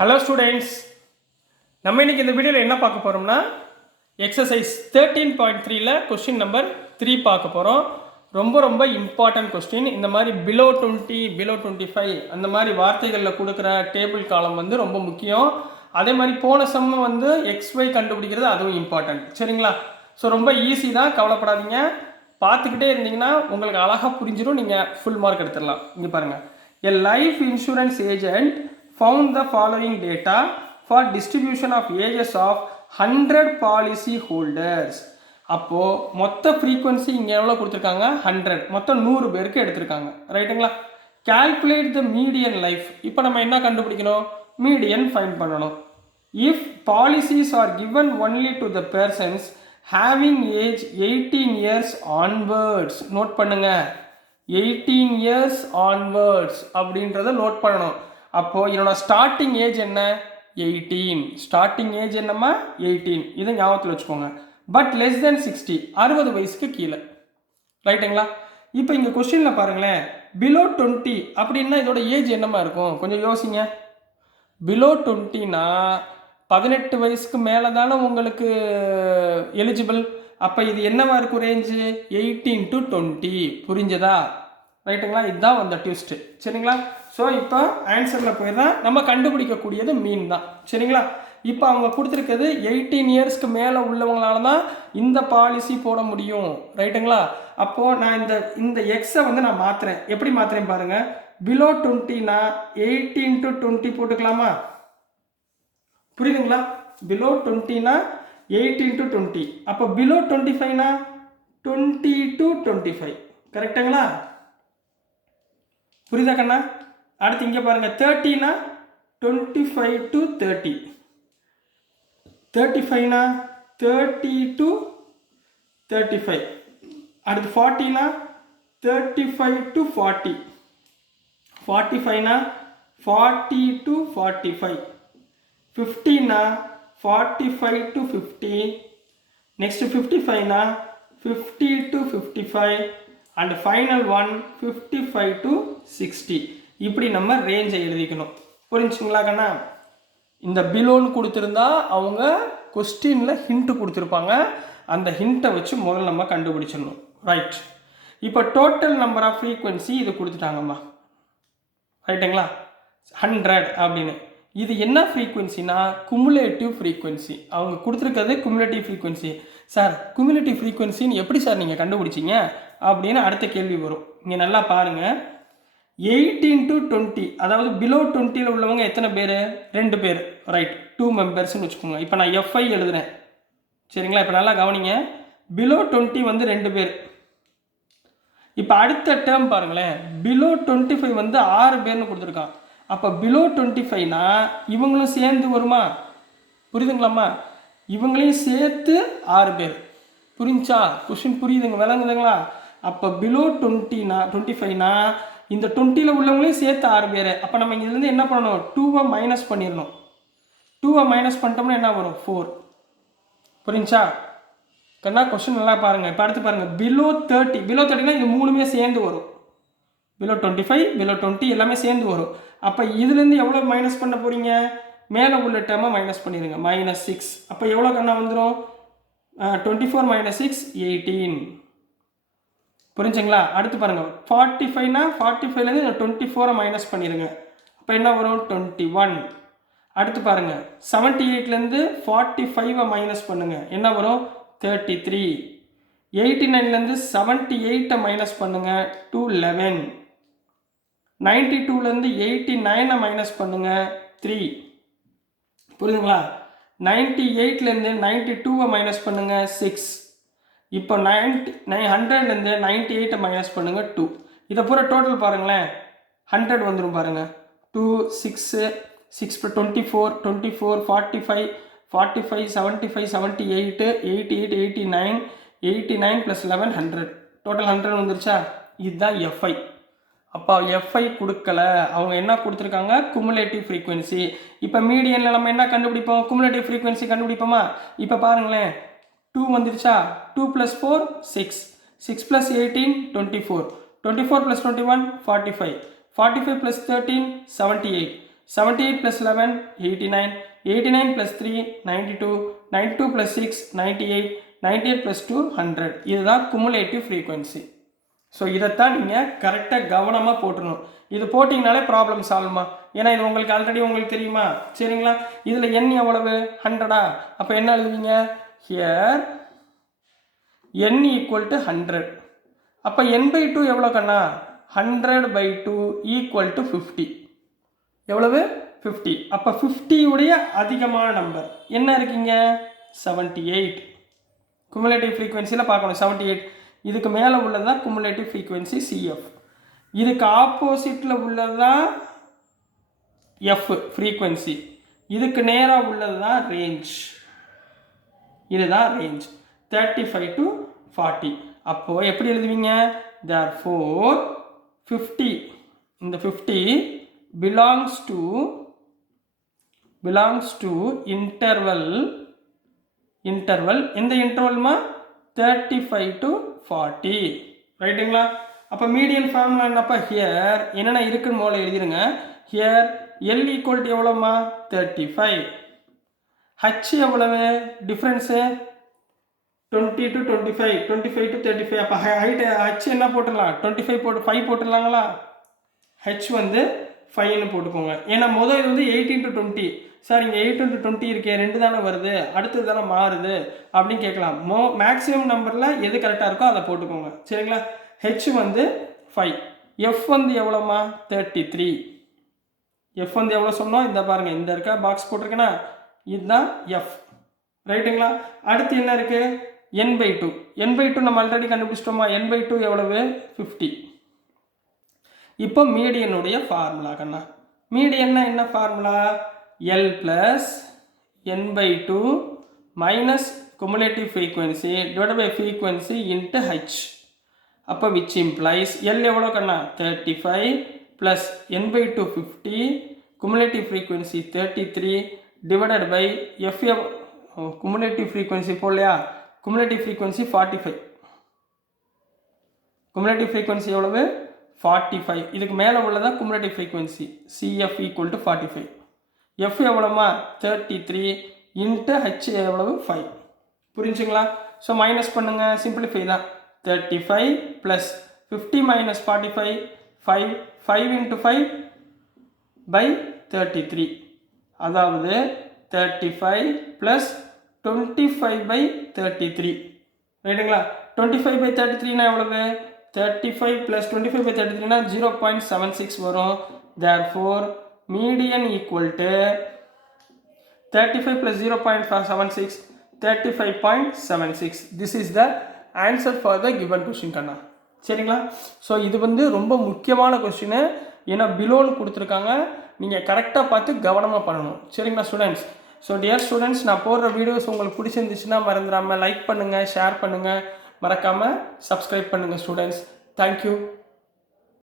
Hello students, நம்ம இன்னைக்கு இந்த வீடியோவில் என்ன பார்க்க போகிறோம்னா எக்ஸசைஸ் 13.3ல் கொஸ்டின் நம்பர் 3 பார்க்க போகிறோம். ரொம்ப இம்பார்ட்டன்ட் கொஸ்டின். இந்த மாதிரி பிலோ 20 பிலோ 25 அந்த மாதிரி வார்த்தைகளில் கொடுக்குற டேபிள் காலம் வந்து ரொம்ப முக்கியம். அதே மாதிரி போன சம்ம வந்து XY கண்டுபிடிக்கிறது அதுவும் இம்பார்ட்டன்ட். சரிங்களா? ஸோ ரொம்ப ஈஸி தான், கவலைப்படாதீங்க. பார்த்துக்கிட்டே இருந்தீங்கன்னா உங்களுக்கு அழகாக புரிஞ்சிடும், நீங்கள் ஃபுல் மார்க் எடுத்துடலாம். இங்கே பாருங்கள், எ life insurance agent found the following data for distribution of ages of 100 policy holders. அப்போது மொத்த ஃப்ரீக்வன்சி இங்கே எவ்வளோ கொடுத்துருக்காங்க? 100. மொத்தம் 100 பேருக்கு எடுத்திருக்காங்க. ரைட்டுங்களா? Calculate the median life. இப்போ நம்ம என்ன கண்டுபிடிக்கணும்? மீடியன் ஃபைண்ட் பண்ணணும். If policies are given only to the persons having age 18 years onwards. Note பண்ணுங்க, 18 இயர்ஸ் ஆன்வர்ட்ஸ் அப்படின்றத நோட் பண்ணணும். அப்போது என்னோட ஸ்டார்டிங் ஏஜ் என்ன? 18. ஸ்டார்டிங் ஏஜ் என்னம்மா? 18. இதை ஞாபகத்தில் வச்சுக்கோங்க. பட் லெஸ் தென் 60, 60 வயசுக்கு கீழே. ரைட்டுங்களா? இப்போ இங்கே கொஸ்டினில் பாருங்களேன், பிலோ 20 அப்படின்னா இதோட ஏஜ் என்னமா இருக்கும்? கொஞ்சம் யோசிங்க. பிலோ 20னா 18 வயசுக்கு மேலே தானே உங்களுக்கு எலிஜிபிள். அப்போ இது என்னவா இருக்கும் ரேஞ்சு? 18 to 20. புரிஞ்சதா? ரைட்டுங்களா? இதுதான் அந்த ட்விஸ்ட்டு. சரிங்களா? ஸோ இப்போ ஆன்சரில் போயிடுறேன். நம்ம கண்டுபிடிக்கக்கூடியது மீன் தான். சரிங்களா? இப்போ அவங்க கொடுத்துருக்கிறது 18 இயர்ஸ்க்கு மேலே உள்ளவங்களால தான் இந்த பாலிசி போட முடியும். ரைட்டுங்களா? அப்போது நான் இந்த எக்ஸை வந்து நான் மாற்றுறேன். எப்படி மாற்றுறேன் பாருங்கள். பிலோ 20னா 18 to 20 போட்டுக்கலாமா? புரியுதுங்களா? பிலோ 20னா 18 to 20. அப்போ பிலோ 25னா 20 to 25. கரெக்டுங்களா? புரியுதா கண்ணா? அடுத்து இங்கே பாருங்கள், 30னா 25 to 30. 35னா 30 to 35. அடுத்து 40னா 35 to 40. 45னா 40 to 45. 50னா 45 to 50. நெக்ஸ்ட் 55னா 50 to 55. And final one 55 to 60. இப்படி நம்ம ரேஞ்சை எழுதிக்கணும். புரிஞ்சுங்களா கண்ணா? இந்த பிலோன்னு கொடுத்துருந்தா அவங்க கொஸ்டினில் ஹிண்ட்டு கொடுத்துருப்பாங்க. அந்த ஹிண்ட்டை வச்சு முதல்ல நம்ம கண்டுபிடிச்சிடணும். ரைட். இப்போ டோட்டல் நம்பர் ஆஃப் ஃப்ரீக்வன்சி இது கொடுத்துட்டாங்கம்மா. ரைட்டுங்களா? 100 அப்படின்னு. இது என்ன ஃப்ரீக்வன்சினா குமுலேட்டிவ் ஃப்ரீக்வன்சி. அவங்க கொடுத்துருக்கிறது குமுலேட்டிவ் ஃப்ரீக்வன்சி. சார், குமுலேட்டிவ் ஃப்ரீக்வன்சின்னு எப்படி சார் நீங்கள் கண்டுபிடிச்சிங்க அப்படின்னு அடுத்த கேள்வி வரும். இங்கே நல்லா பாருங்கள். 18 to 20, அதாவது பிலோ 20ல் உள்ளவங்க எத்தனை பேர்? 2 பேர். ரைட், 2 மெம்பர்ஸ்ன்னு வச்சுக்கோங்க. இப்போ நான் FI எழுதுறேன். சரிங்களா? இப்போ நல்லா கவனிங்க. பிலோ 20 வந்து 2 பேர். இப்போ அடுத்த டேர்ம் பாருங்களேன், பிலோ 25 வந்து 6 பேர்னு கொடுத்துருக்கான். அப்போ பிலோ 25னா இவங்களும் சேர்ந்து வருமா? புரியுதுங்களாம்மா? இவங்களையும் சேர்த்து 6 பேர். புரிஞ்சா? கொஸ்டின் புரியுதுங்க, விளங்குதுங்களா? அப்போ பிலோ 25னா இந்த 20ல் உள்ளவங்களையும் சேர்த்து 6 பேர். அப்போ நம்ம இங்கேருந்து என்ன பண்ணணும்? 2வை மைனஸ் பண்ணிடணும். 2வை மைனஸ் பண்ணிட்டோம்னா என்ன வரும்? 4. புரிஞ்சா கண்ணா? கொஸ்டின் நல்லா பாருங்கள். இப்போ அடுத்து பாருங்கள், பிலோ 30. பிலோ 30னா இது மூணுமே சேர்ந்து வரும். பிலோ 25 பிலோ 20 எல்லாமே சேர்ந்து வரும். அப்போ இதுலேருந்து எவ்வளோ மைனஸ் பண்ண போகிறீங்க? மேலே உள்ள டேர்மை மைனஸ் பண்ணிடுங்க. -6. அப்போ எவ்வளோ கண்ணா வந்துடும்? 24 - 6 18. புரிஞ்சுங்களா? அடுத்து பாருங்கள், 45னா 45லேருந்து 24ரை மைனஸ் பண்ணிடுங்க. அப்போ என்ன வரும்? 21. அடுத்து பாருங்கள், 78லேருந்து 45வை மைனஸ் பண்ணுங்கள். என்ன வரும்? 33. 89லேருந்து 78ை மைனஸ் பண்ணுங்கள். 211. 92லேருந்து 89ை மைனஸ் பண்ணுங்கள். 3. புரியுதுங்களா? 98லேருந்து 92வை மைனஸ் பண்ணுங்கள். 6. இப்போ 100லேருந்து 98ை மைனஸ் பண்ணுங்கள். 2. இதை பூரா டோட்டல் பாருங்களேன், 100 வந்துடும் பாருங்கள். 2 6 6 24 24 45 45 75 78 88 89 89 + 11 100. டோட்டல் 100 வந்துருச்சா? இதுதான் FI. அப்போ FI கொடுக்கல, அவங்க என்ன கொடுத்துருக்காங்க? Cumulative frequency. இப்போ மீடியனில் நம்ம என்ன கண்டுபிடிப்போம்? குமுலேட்டிவ் ஃப்ரீக்வன்சி கண்டுபிடிப்போமா? இப்போ பாருங்களேன், 2 வந்துருச்சா? 2 + 4 6 6 + 18 24 24 + 21 45 45 + 13 78 78 plus 11, 89. 89 plus 3, 92. 92 plus 6, 98. 98 plus 2, 100. இதுதான் cumulative frequency. ஸோ இதைத்தான் நீங்கள் கரெக்டாக கவனமாக போட்டுடணும். இது போட்டிங்கனாலே ப்ராப்ளம் சால்வ்மா. ஏன்னா இது உங்களுக்கு ஆல்ரெடி உங்களுக்கு தெரியுமா? சரிங்களா? இதில் n எவ்வளவு? 100. அப்போ என்ன எழுதுவீங்க? Here n equal to 100. அப்போ n/2 எவ்வளோ கண்ணா? 100/2 equal to 50. எவ்வளவு? 50. அப்போ 50 உடைய அதிகமான நம்பர் என்ன இருக்கீங்க? 78. குமுலேட்டிவ் ஃப்ரீக்வன்சியில் பார்க்கணும் 78. இதுக்கு மேலே உள்ளது தான் குமுலேட்டிவ் ஃப்ரீக்வன்சி CF. இதுக்கு ஆப்போசிட்டில் உள்ளது தான் F ஃப்ரீக்வன்சி. இதுக்கு நேராக உள்ளது தான் ரேஞ்ச். இதுதான் ரேஞ்ச் 35 to 40. அப்போது எப்படி எழுதுவீங்க? therefore 50, இந்த 50 belongs to interval எந்த இன்டர்வல்மா? 35 to 40. ரைட்டுங்களா? அப்போ மீடியன் ஃபார்முலா என்னப்பா? ஹியர் என்னென்ன இருக்குன்னு போல எழுதிருங்க. ஹியர் L ஈக்குவல் டு எவ்வளோமா? 35. H எவ்வளவு டிஃப்ரென்ஸு? 20 to 25, 25 to 35. அப்போ ஹைட் H என்ன போட்டுடலாம்? 25 போட்டு 5 போட்டுடலாங்களா? H வந்து 5ன்னு போட்டுக்கோங்க. ஏன்னா முதல் இது வந்து 18 to 20. சார் இங்கே 8 into 20 இருக்கே, 2 தானே வருது, அடுத்தது தானே மாறுது அப்படின்னு கேட்கலாம். மேக்ஸிமம் நம்பரில் எது கரெக்டாக இருக்கோ அதை போட்டுக்கோங்க. சரிங்களா? H வந்து 5. F வந்து எவ்வளோமா? 33. F வந்து எவ்வளோ சொன்னோம்? இந்த பாருங்கள், இந்த இருக்கா பாக்ஸ் போட்டிருக்கேன்னா இதுதான் F. ரைட்டுங்களா? அடுத்து என்ன இருக்குது? n/2. n/2 நம்ம ஆல்ரெடி கண்டுபிடிச்சிட்டோமா? n/2 எவ்வளவு? 50. இப்போ மீடியனுடைய ஃபார்முலா கண்ணா. மீடியன்னா என்ன formula? L plus n/2 minus cumulative frequency divided by frequency into H. அப்போ which implies L எவ்வளோ கண்ணா? 35 plus n/2 50, cumulative frequency 33 divided by F. cumulative frequency போடலையா? cumulative frequency 45. cumulative frequency எவ்வளவு? 45. இதுக்கு மேலே உள்ளதா cumulative frequency CF equal to 45. F எவ்வளோமா? 33 into H எவ்வளவு? 5. புரிஞ்சுங்களா? So minus பண்ணுங்க, சிம்பிளிஃபை தான். 35 ப்ளஸ் 50 மைனஸ் 45, 5 இன்ட்டு 5 பை 33. அதாவது 35 ப்ளஸ் 25 பை 33. ரைட்டுங்களா? 25 பை 33னா எவ்வளவு? 35 ப்ளஸ் 25 by 33 னா 0.76 வரும். therefore median equal to 35 plus 0.76, 35.76. this is the answer for the given question கண்ணா. சரிங்களா? ஸோ இது வந்து ரொம்ப முக்கியமான கொஸ்டின். ஏன்னா பிலோன்னு கொடுத்துருக்காங்க, நீங்கள் கரெக்டாக பார்த்து கவனமாக பண்ணணும். சரிங்களா ஸ்டூடெண்ட்ஸ்? ஸோ டியர் ஸ்டூடெண்ட்ஸ், நான் போடுற வீடியோஸ் உங்களுக்கு பிடிச்சிருந்துச்சுன்னா மறந்துடாமல் லைக் பண்ணுங்கள், ஷேர் பண்ணுங்கள், மறக்காமல் சப்ஸ்கிரைப் பண்ணுங்கள் ஸ்டூடெண்ட்ஸ். தேங்க்யூ.